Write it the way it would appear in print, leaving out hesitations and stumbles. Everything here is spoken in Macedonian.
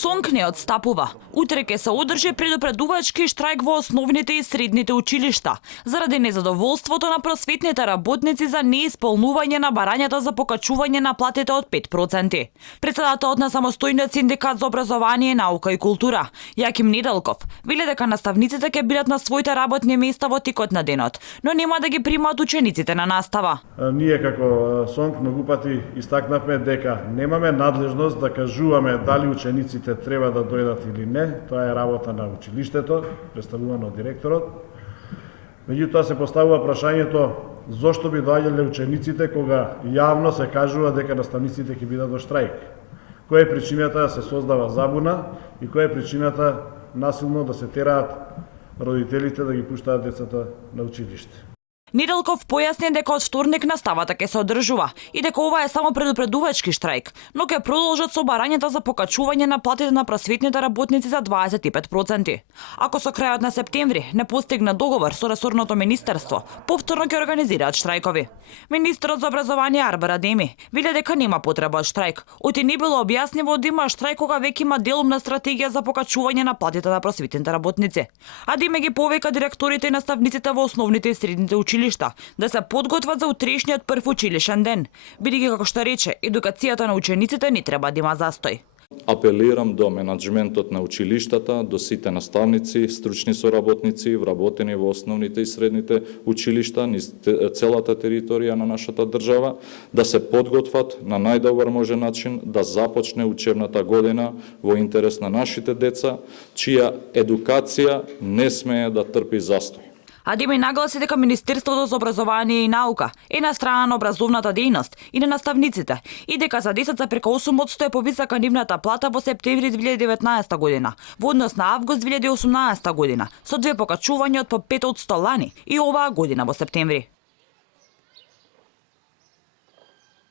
СОНК не отстапува. Утре ќе се одржи предупредувачки штрајк во основните и средните училишта заради незадоволството на просветните работници за неисполнување на барањата за покачување на платите од 5%. Председателот на самостојниот синдикат за образование, наука и култура, Јаким Неделков, вели дека наставниците ќе бидат на своите работни места во текот на денот, но нема да ги примаат учениците на настава. Ние како СОНК многу пати истакнавме дека немаме надлежност да кажуваме дали учениците треба да дојдат или не. Тоа е работа на училиштето, представувано од директорот. Меѓутоа се поставува прашањето зошто би доаѓале учениците кога јавно се кажува дека наставниците ќе бидат во штрајк. Која е причината да се создава забуна и која е причината насилно да се тераат родителите да ги пуштаат децата на училиште. Неделков појасни дека од вторник наставата ќе се одржува и дека ова е само предупредувачки штрајк, но ќе продолжат со барањата за покачување на платите на просветните работници за 25%. Ако со крајот на септември не постигне договор со ресорното министерство, повторно ќе организираат штрајкови. Министерот за образование Арбер Адеми вели дека нема потреба од штрајк, оти не било објаснено да има штрајк кога веќе има делумна стратегија за покачување на платите на просветните работници. Адеми ги повика директорите и наставниците во основните и средните училишта да се подготват за утрешниот прв училишен ден, бидејќи како што рече, едукацијата на учениците не треба да има застој. Апелирам до менаџментот на училиштата, до сите наставници, стручни соработници, вработени во основните и средните училишта низ целата територија на нашата држава, да се подготват на најдобар можен начин да започне учебната година во интерес на нашите деца, чија едукација не смее да трпи застој. Адеми нагласи дека Министерството за образование и наука е на страна на образовната дејност и на наставниците и дека за децата преку 8% е повисока нивната плата во септември 2019 година во однос на август 2018 година, со 2 покачувања од по 5% лани и оваа година во септември.